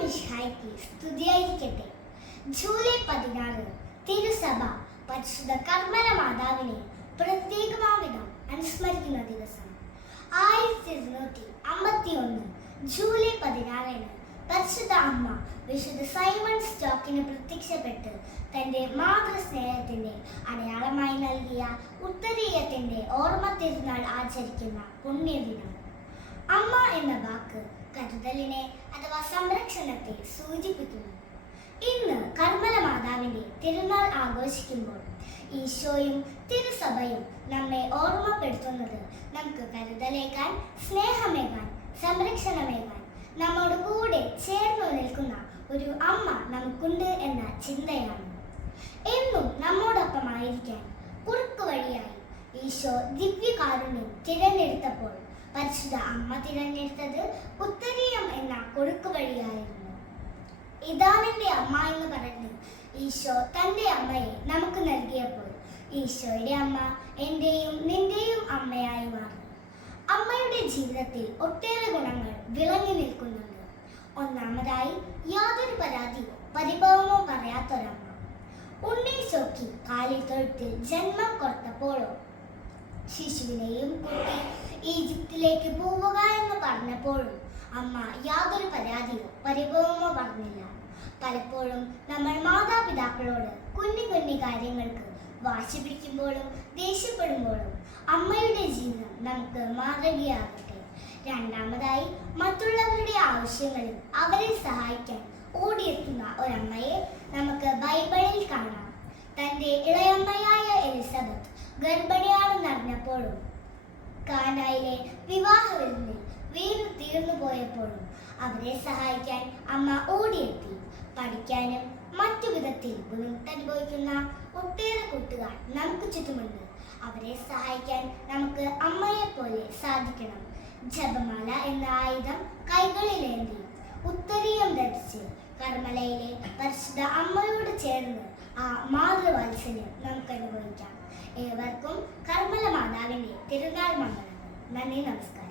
മിശിഹായ്ക്ക് സ്തുതിയായിരിക്കട്ടെ. ജൂലൈ 16 തിരുസഭ പരിശുദ്ധ കർമ്മല മാതാവിനെ പ്രത്യേകമാവിധം അനുസ്മരിക്കുന്ന ദിവസം. 1251 ജൂലൈ 16 പരിശുദ്ധ അമ്മ വിശുദ്ധ സൈമൺ സ്റ്റോക്കിന് പ്രത്യക്ഷപ്പെട്ട് തന്റെ മാതൃസ്നേഹത്തിന്റെ അടയാളമായി നൽകിയ ഉത്തരീയത്തിന്റെ ഓർമ്മ തിരുനാൾ ആചരിക്കുന്ന പുണ്യദിനം. അമ്മ എന്ന വാക്ക് കരുതലിനെ അഥവാ സംരക്ഷണത്തെ സൂചിപ്പിക്കുന്നു. ഇന്ന് കർമ്മല മാതാവിന്റെ തിരുനാൾ ആഘോഷിക്കുമ്പോൾ ഈശോയും തിരുസഭയും നമ്മെ ഓർമ്മപ്പെടുത്തുന്നത് നമുക്ക് കരുതലേകാൻ, സ്നേഹമേകാൻ, സംരക്ഷണമേകാൻ നമ്മോട് കൂടെ ചേർന്നു നിൽക്കുന്ന ഒരു അമ്മ നമുക്കുണ്ട് എന്ന ചിന്തയാണ്. എന്നും നമ്മോടൊപ്പമായിരിക്കാൻ കുറുക്കു വഴിയായി ഈശോ ദിവ്യകാരുണ്യം തിരഞ്ഞെടുത്തപ്പോൾ പരിശുദ്ധ അമ്മ തിരഞ്ഞെടുത്തത് ഉത്തരീയം എന്ന കുറുക്കു വഴിയായിരുന്നു. ഇതാണെന്റെ അമ്മ എന്ന് പറഞ്ഞ് ഈശോ തന്റെ അമ്മയെ നമുക്ക് നൽകിയപ്പോൾ ഈശോയുടെ അമ്മ എന്റെയും നിന്റെയും അമ്മയായി മാറി. അമ്മയുടെ ജീവിതത്തിൽ ഒട്ടേറെ ഗുണങ്ങൾ വിളങ്ങി നിൽക്കുന്നുണ്ട്. ഒന്നാമതായി, യാതൊരു പരാതിയോ പരിഭവമോ പറയാത്തൊരമ്മ. ഉണ്ണീശോയ്ക്ക് കാലിൽ തൊഴുത്തിൽ ജന്മം കൊടുത്തപ്പോഴോ ശിശുവിനെയും കുട്ടി ഈജിപ്തിലേക്ക് പോവുക എന്ന് പറഞ്ഞപ്പോഴും അമ്മ യാതൊരു പരാതിയോ പരിഭവമോ പറഞ്ഞില്ല. പലപ്പോഴും നമ്മൾ മാതാപിതാക്കളോട് കുഞ്ഞു കാര്യങ്ങൾക്ക് വാശി പിടിക്കുമ്പോഴും ദേഷ്യപ്പെടുമ്പോഴും അമ്മയുടെ ജീവിതം നമുക്ക് മാതൃകയാകട്ടെ. രണ്ടാമതായി, മറ്റുള്ളവരുടെ ആവശ്യങ്ങളിൽ അവരെ സഹായിക്കാൻ ഓടിയെത്തുന്ന ഒരമ്മയെ നമുക്ക് ബൈബിളിൽ കാണാം. തന്റെ ഇളയമ്മയായ എലിസബത്ത് ഗർഭിണിയാണെന്നറിഞ്ഞപ്പോഴും കാനായിലെ വിവാഹ വിരുന്നിൽ വീണ് തീർന്നു പോയപ്പോഴും അവരെ സഹായിക്കാൻ അമ്മ ഓടിയെത്തി. പഠിക്കാനും മറ്റു വിധത്തിൽ ബുദ്ധിമുട്ടനുഭവിക്കുന്ന ഒട്ടേറെ കൂട്ടുകാർ നമുക്ക് ചുറ്റുമുണ്ട്. അവരെ സഹായിക്കാൻ നമുക്ക് അമ്മയെ പോലെ സാധിക്കണം. ജപമാല എന്ന ആയുധം കൈകളിലേന്തി ഉത്തരീയം ധരിച്ച് കർമ്മലയിലെ പരിശുദ്ധ അമ്മയോട് ചേർന്ന് ആ മാതൃവാത്സല്യം നമുക്ക് അനുഭവിക്കാം. ഏവർക്കും കർമ്മല മാതാവിന്റെ തിരുനാൾ മംഗളങ്ങൾ. നന്ദി, നമസ്കാരം.